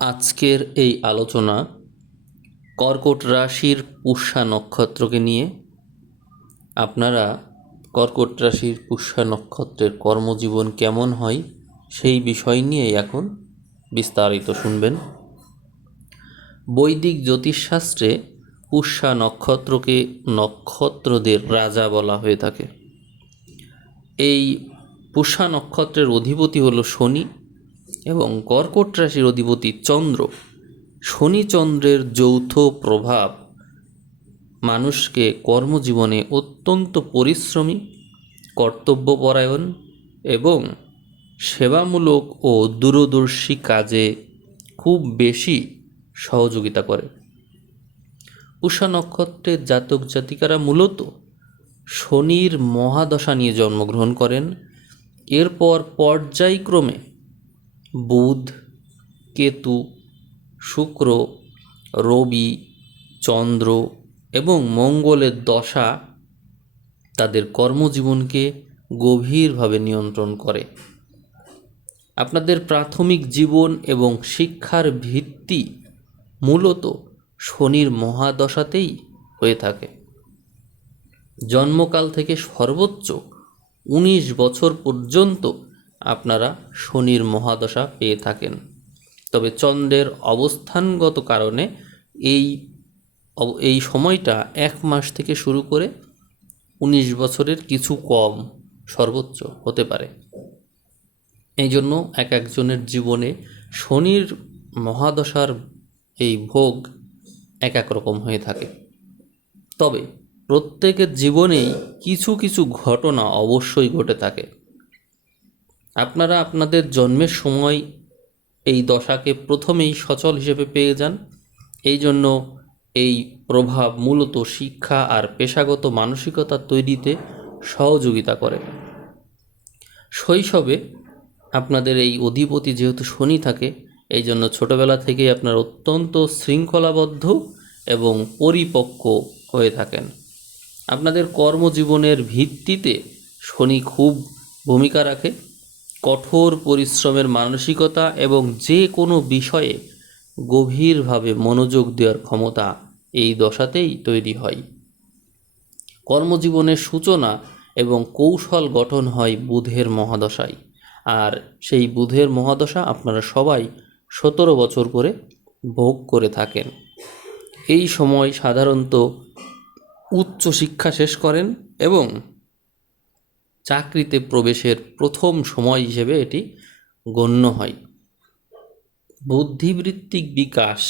আজকের এই আলোচনা কর্কট রাশির পুষ্যা নক্ষত্রকে নিয়ে। আপনারা কর্কট রাশির পুষ্যা নক্ষত্রের কর্মজীবন কেমন হয় সেই বিষয় নিয়েই এখন বিস্তারিত শুনবেন। বৈদিক জ্যোতিষশাস্ত্রে পুষ্যা নক্ষত্রকে নক্ষত্রদের রাজা বলা হয়ে থাকে। এই পুষ্যা নক্ষত্রের অধিপতি হলো শনি এবং কর্কট রাশির অধিপতি চন্দ্র। শনি চন্দ্রের যৌথ প্রভাব মানুষকে কর্মজীবনে অত্যন্ত পরিশ্রমী, কর্তব্যপরায়ণ এবং সেবামূলক ও দূরদর্শী কাজে খুব বেশি সহযোগিতা করে। পুষ্যা নক্ষত্রের জাতক জাতিকারা মূলত শনির মহাদশা নিয়ে জন্মগ্রহণ করেন। এরপর পর্যায়ক্রমে বুধ, কেতু, শুক্র, রবি, চন্দ্র এবং মঙ্গলের দশা তাদের কর্মজীবনকে গভীরভাবে নিয়ন্ত্রণ করে। আপনাদের প্রাথমিক জীবন এবং শিক্ষার ভিত্তি মূলত শনির মহাদশাতেই হয়ে থাকে। জন্মকাল থেকে সর্বোচ্চ 19 বছর পর্যন্ত আপনারা শনির মহাদশা পেয়ে থাকেন। তবে চন্দ্রের অবস্থানগত কারণে এই সময়টা 1 মাস থেকে শুরু করে 19 বছরের কিছু কম সর্বোচ্চ হতে পারে। এই জন্য একজনের জীবনে শনির মহাদশার এই ভোগ এক রকম হয়ে থাকে। তবে প্রত্যেকের জীবনেই কিছু কিছু ঘটনা অবশ্যই ঘটে থাকে। আপনারা আপনাদের জন্মের সময় এই দশাকে প্রথমেই সচল হিসেবে পেয়ে যান। এই জন্য এই প্রভাব মূলত শিক্ষা আর পেশাগত মানসিকতা তৈরিতে সহযোগিতা করে। শৈশবে আপনাদের এই অধিপতি যেহেতু শনি থাকে, এই জন্য ছোটোবেলা থেকেই আপনারা অত্যন্ত শৃঙ্খলাবদ্ধ এবং পরিপক্ক হয়ে থাকেন। আপনাদের কর্মজীবনের ভিত্তিতে শনি খুব ভূমিকা রাখে। কঠোর পরিশ্রমের মানসিকতা এবং যে কোনো বিষয়ে গভীরভাবে মনোযোগ দেওয়ার ক্ষমতা এই দশাতেই তৈরি হয়। কর্মজীবনের সূচনা এবং কৌশল গঠন হয় বুধের মহাদশায়। আর সেই বুধের মহাদশা আপনারা সবাই 17 বছর করে ভোগ করে থাকেন। এই সময় সাধারণত উচ্চ শিক্ষা শেষ করেন এবং চাকরিতে প্রবেশের প্রথম সময় হিসেবে এটি গণ্য হয়। বুদ্ধিবৃত্তিক বিকাশ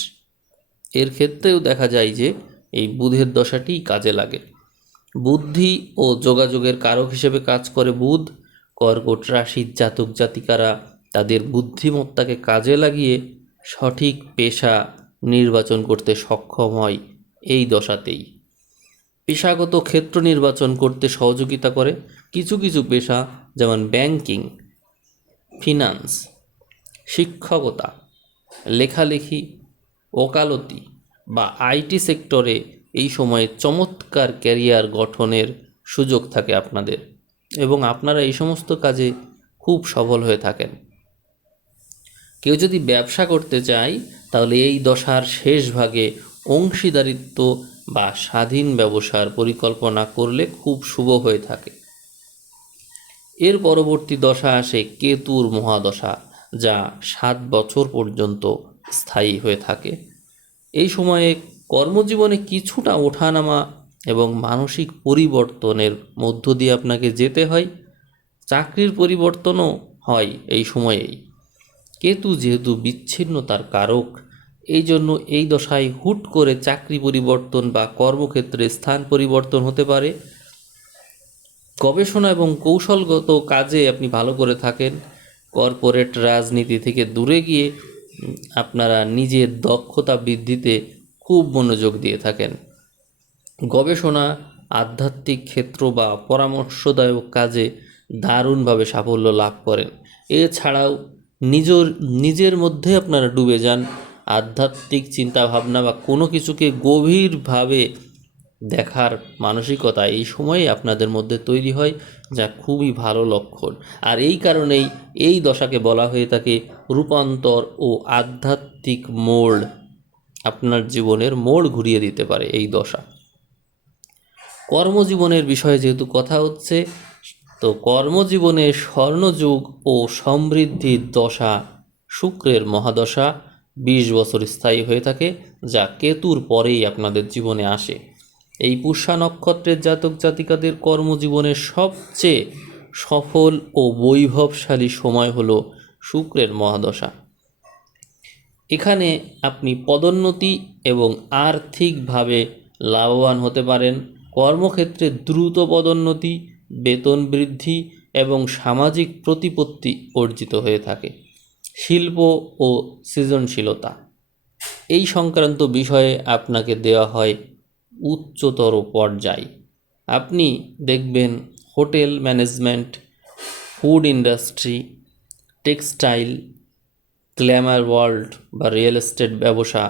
এর ক্ষেত্রেও দেখা যায় যে এই বুধের দশাটিই কাজে লাগে। বুদ্ধি ও যোগাযোগের কারক হিসেবে কাজ করে বুধ। কর্কট রাশির জাতক জাতিকারা তাদের বুদ্ধিমত্তাকে কাজে লাগিয়ে সঠিক পেশা নির্বাচন করতে সক্ষম হয় এই দশাতেই। পেশাগত ক্ষেত্র নির্বাচন করতে সহযোগিতা করে। কিছু কিছু পেশা যেমন ব্যাংকিং, ফিনান্স, শিক্ষকতা, লেখালেখি, ওকালতি বা আইটি সেক্টরে এই সময়ে চমৎকার ক্যারিয়ার গঠনের সুযোগ থাকে আপনাদের এবং আপনারা এই সমস্ত কাজে খুব সফল হয়ে থাকেন। কেউ যদি ব্যবসা করতে চায় তাহলে এই দশার শেষ ভাগে অংশীদারিত্ব বা স্বাধীন ব্যবসার পরিকল্পনা করলে খুব শুভ হয়ে থাকে। এর পরবর্তী দশা আসে কেতুর মহাদশা, যা 7 বছর পর্যন্ত স্থায়ী হয়ে থাকে। এই সময়ে কর্মজীবনে কিছুটা ওঠানামা এবং মানসিক পরিবর্তনের মধ্য দিয়ে আপনাকে যেতে হয়। চাকরির পরিবর্তনও হয় এই সময়েই। কেতু যেহেতু বিচ্ছিন্নতার কারক, এই জন্য এই দশায় হুট করে চাকরি পরিবর্তন বা কর্মক্ষেত্রে স্থান পরিবর্তন হতে পারে। গবেষণা এবং কৌশলগত কাজে আপনি ভালো করে থাকেন। কর্পোরেট রাজনীতি থেকে দূরে গিয়ে আপনারা নিজের দক্ষতা বৃদ্ধিতে খুব মনোযোগ দিয়ে থাকেন। গবেষণা, আধ্যাত্মিক ক্ষেত্র বা পরামর্শদায়ক কাজে দারুণভাবে সাফল্য লাভ করেন। এছাড়াও নিজের মধ্যে আপনারা ডুবে যান। আধ্যাত্মিক চিন্তাভাবনা বা কোনো কিছুকে গভীরভাবে দেখার মানসিকতা এই সময়ে আপনাদের মধ্যে তৈরি হয়, যা খুবই ভালো লক্ষণ। আর এই কারণেই এই দশাকে বলা হয়ে থাকে রূপান্তর ও আধ্যাত্মিক মোড়। আপনার জীবনের মোড় ঘুরিয়ে দিতে পারে এই দশা। কর্মজীবনের বিষয়ে যেহেতু কথা হচ্ছে, তো কর্মজীবনে স্বর্ণযুগ ও সমৃদ্ধির দশা শুক্রের মহাদশা 20 বছর স্থায়ী হয়ে থাকে, যা কেতুর পরেই আপনাদের জীবনে আসে। এই পুষ্যা নক্ষত্রের জাতক জাতিকাদের কর্মজীবনের সবচেয়ে সফল ও বৈভবশালী সময় হলো শুক্রের মহাদশা। এখানে আপনি পদোন্নতি এবং আর্থিকভাবে লাভবান হতে পারেন। কর্মক্ষেত্রে দ্রুত পদোন্নতি, বেতন বৃদ্ধি এবং সামাজিক প্রতিপত্তি অর্জিত হয়ে থাকে। শিল্প ও সৃজনশীলতা এই সংক্রান্ত বিষয়ে আপনাকে দেওয়া হয় উচ্চতর পর্যায়। আপনি দেখবেন hotel management, food industry, textile, Glamour world বা রিয়েল এস্টেট ব্যবসা,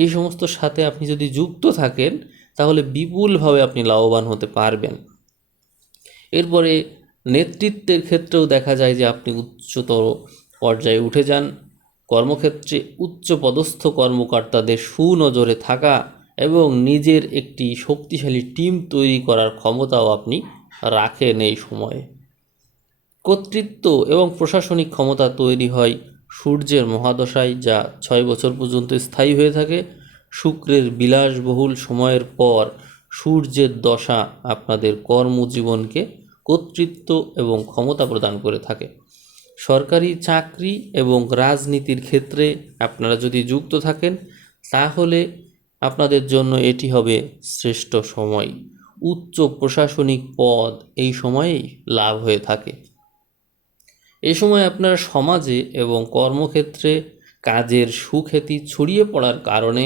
এই সমস্ত সাথে আপনি যদি যুক্ত থাকেন তাহলে বিপুলভাবে আপনি লাভবান হতে পারবেন। এরপরে নেতৃত্বের ক্ষেত্রেও দেখা যায় যে আপনি উচ্চতর পর্যায়ে উঠে যান। কর্মক্ষেত্রে উচ্চ পদস্থ কর্মকর্তাদের সুনজরে থাকা এবং নিজের একটি শক্তিশালী টিম তৈরি করার ক্ষমতাও আপনি রাখেন এই সময়ে। কর্তৃত্ব এবং প্রশাসনিক ক্ষমতা তৈরি হয় সূর্যের মহাদশায়, যা 6 বছর পর্যন্ত স্থায়ী হয়ে থাকে। শুক্রের বিলাসবহুল সময়ের পর সূর্যের দশা আপনাদের কর্মজীবনকে কর্তৃত্ব এবং ক্ষমতা প্রদান করে থাকে। সরকারি চাকরি এবং রাজনীতির ক্ষেত্রে আপনারা যদি যুক্ত থাকেন তাহলে আপনাদের জন্য এটি হবে শ্রেষ্ঠ সময়। উচ্চ প্রশাসনিক পদ এই সময়েই লাভ হয়ে থাকে। এ সময় আপনারা সমাজে এবং কর্মক্ষেত্রে কাজের সুখ্যাতি ছড়িয়ে পড়ার কারণে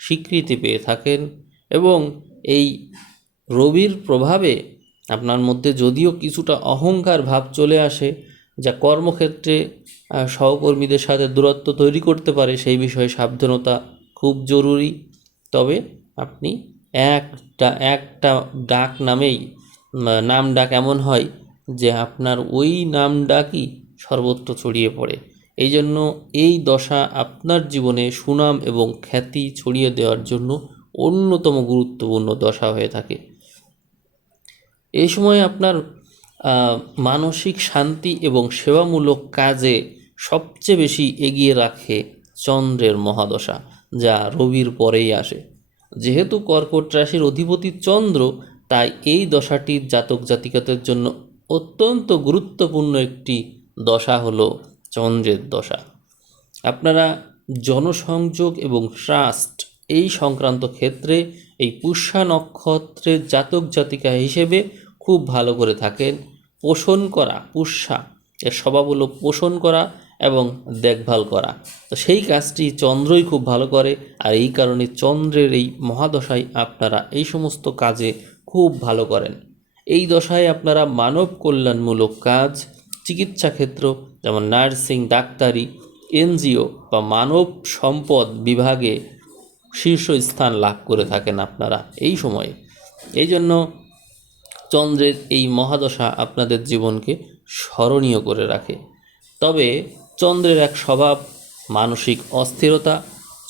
স্বীকৃতি পেয়ে থাকেন এবং এই রবির প্রভাবে আপনার মধ্যে যদিও কিছুটা অহংকার ভাব চলে আসে, যা কর্মক্ষেত্রে সহকর্মীদের সাথে দূরত্ব তৈরি করতে পারে, সেই বিষয়ে সাবধানতা খুব জরুরি। তবে আপনি একটা ডাক নামেই নাম ডাক এমন হয় যে আপনার ওই নাম ডাকই সর্বত্র ছড়িয়ে পড়ে। এই জন্য এই দশা আপনার জীবনে সুনাম এবং খ্যাতি ছড়িয়ে দেওয়ার জন্য অন্যতম গুরুত্বপূর্ণ দশা হয়ে থাকে। এই সময় আপনার মানসিক শান্তি এবং সেবামূলক কাজে সবচেয়ে বেশি এগিয়ে রাখে চন্দ্রের মহাদশা, যা রবির পরেই আসে। যেহেতু কর্কট রাশির অধিপতি চন্দ্র, তাই এই দশাটির জাতক জাতিকাদের জন্য অত্যন্ত গুরুত্বপূর্ণ একটি দশা হলো চন্দ্রের দশা। আপনারা জনসংযোগ এবং ট্রাস্ট এই সংক্রান্ত ক্ষেত্রে এই পুষ্যা নক্ষত্রের জাতক জাতিকা হিসেবে খুব ভালো করে থাকেন। পোষণ করা, পুষ্যা এর স্বভাব হলো পোষণ করা এবং দেখভাল করা, তো সেই কাজটি চন্দ্রই খুব ভালো করে। আর এই কারণে চন্দ্রের এই মহাদশায় আপনারা এই সমস্ত কাজে খুব ভালো করেন। এই দশায় আপনারা মানব কল্যাণমূলক কাজ, চিকিৎসা ক্ষেত্র যেমন নার্সিং, ডাক্তারি, এনজিও বা মানব সম্পদ বিভাগে শীর্ষস্থান লাভ করে থাকেন আপনারা এই সময়ে। এই জন্য চন্দ্রের এই মহাদশা আপনাদের জীবনকে স্মরণীয় করে রাখে। তবে চন্দ্রের এক স্বভাব মানসিক অস্থিরতা।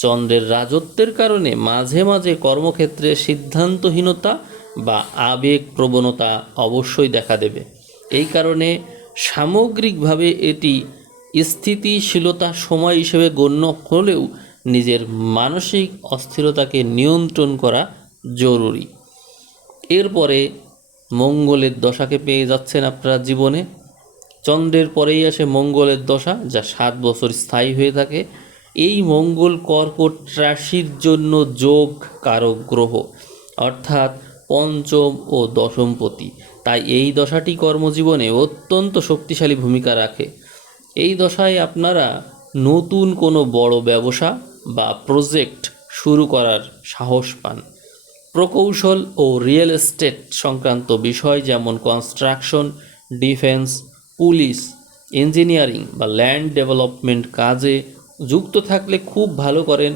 চন্দ্রের রাজত্বের কারণে মাঝে মাঝে কর্মক্ষেত্রে সিদ্ধান্তহীনতা বা আবেগ প্রবণতা অবশ্যই দেখা দেবে। এই কারণে সামগ্রিকভাবে এটি স্থিতিশীলতা সময় হিসেবে গণ্য হলেও নিজের মানসিক অস্থিরতাকে নিয়ন্ত্রণ করা জরুরি। এরপরে মঙ্গলের দশাকে পেয়ে যাচ্ছেন আপনারা জীবনে। চন্দ্রের পরেই আসে মঙ্গলের দশা, যা 7 বছর স্থায়ী হয়ে থাকে। এই মঙ্গল কর্কট রাশির জন্য যোগ কারক গ্রহ, অর্থাৎ পঞ্চম ও দশমপতি। তাই এই দশাটি কর্মজীবনে অত্যন্ত শক্তিশালী ভূমিকা রাখে। এই দশায় আপনারা নতুন কোনো বড় ব্যবসা বা প্রজেক্ট শুরু করার সাহস পান। প্রকৌশল ও রিয়েল এস্টেট সংক্রান্ত বিষয় যেমন কনস্ট্রাকশন, ডিফেন্স, পুলিশ, ইঞ্জিনিয়ারিং বা ল্যান্ড ডেভেলপমেন্ট কাজে যুক্ত থাকলে খুব ভালো করেন।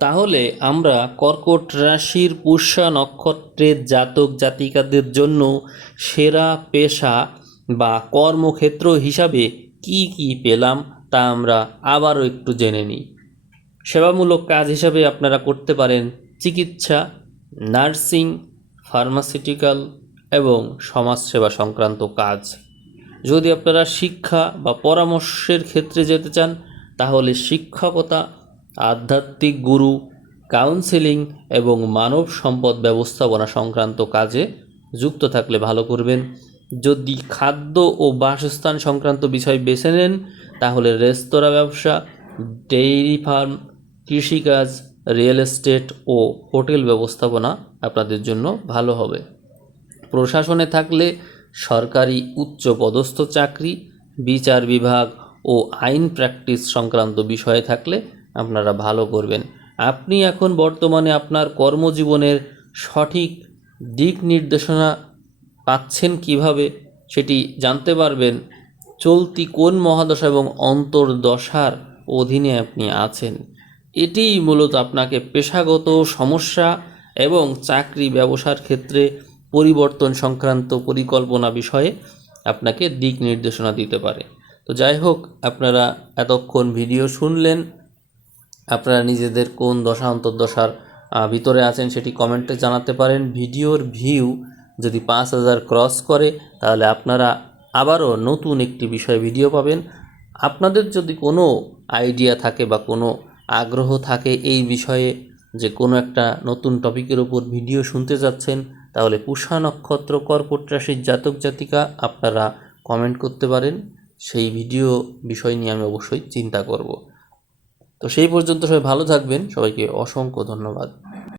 তাহলে আমরা কর্কট রাশির পুষ্যা নক্ষত্রের জাতক জাতিকাদের জন্য সেরা পেশা বা কর্মক্ষেত্র হিসাবে কি কি পেলাম তা আমরা আবারও একটু জেনে নিই। সেবামূলক কাজ হিসাবে আপনারা করতে পারেন চিকিৎসা, নার্সিং, ফার্মাসিউটিক্যাল এবং সমাজসেবা সংক্রান্ত কাজ। যদি আপনারা শিক্ষা বা পরামর্শের ক্ষেত্রে যেতে চান তাহলে শিক্ষকতা, আধ্যাত্মিক গুরু, কাউন্সেলিং এবং মানব সম্পদ ব্যবস্থাপনা সংক্রান্ত কাজে যুক্ত থাকলে ভালো করবেন। যদি খাদ্য ও বাসস্থান সংক্রান্ত বিষয় বেছে নেন তাহলে রেস্তোরাঁ ব্যবসা, ডেইরি ফার্ম, কৃষিকাজ, রিয়েল এস্টেট ও হোটেল ব্যবস্থাপনা আপনাদের জন্য ভালো হবে। প্রশাসনে থাকলে সরকারি উচ্চ পদস্থ চাকরি, বিচার বিভাগ ও আইন প্র্যাকটিস সংক্রান্ত বিষয়ে থাকলে আপনারা ভালো করবেন। আপনি এখন বর্তমানে আপনার কর্মজীবনের সঠিক দিক নির্দেশনা পাচ্ছেন কিভাবে সেটি জানতে পারবেন চলতি কোন মহাদশা এবং অন্তর্দশার অধীনে আপনি আছেন। এটিই মূলত আপনাকে পেশাগত সমস্যা এবং চাকরি ব্যবসার ক্ষেত্রে পরিবর্তন সংক্রান্ত পরিকল্পনা বিষয়ে আপনাকে দিক নির্দেশনা দিতে পারে। তো যাই হোক, আপনারা এতক্ষণ ভিডিও শুনলেন। আপনারা নিজেদের কোন দশা অন্তর্দশার ভিতরে আছেন সেটি কমেন্টে জানাতে পারেন। ভিডিওর ভিউ যদি 5000 ক্রস করে তাহলে আপনারা আবারও নতুন একটি বিষয়ে ভিডিও পাবেন। আপনাদের যদি কোনো আইডিয়া থাকে বা কোনো আগ্রহ থাকে এই বিষয়ে যে কোনো একটা নতুন টপিকের উপর ভিডিও শুনতে যাচ্ছেন তাহলে পুষ্যা নক্ষত্র কর্কট রাশির জাতক জাতিকা আপনারা কমেন্ট করতে পারেন। সেই ভিডিও বিষয় নিয়ে আমি অবশ্যই চিন্তা করব। তো সেই পর্যন্ত সবাই ভালো থাকবেন। সবাইকে অসংখ্য ধন্যবাদ।